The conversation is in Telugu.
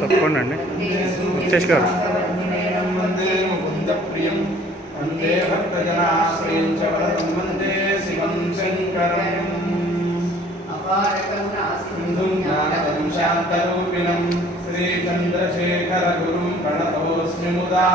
తప్పకుండా అండి ముత్తేష్ గారు. వందే భక్తజనాశ్రయం చ వరదం వందే శివం శంకరం సింధుం జ్ఞానదం శాంతరూపిణం శ్రీచంద్రశేఖర గురుం ప్రణతోస్మి ముదా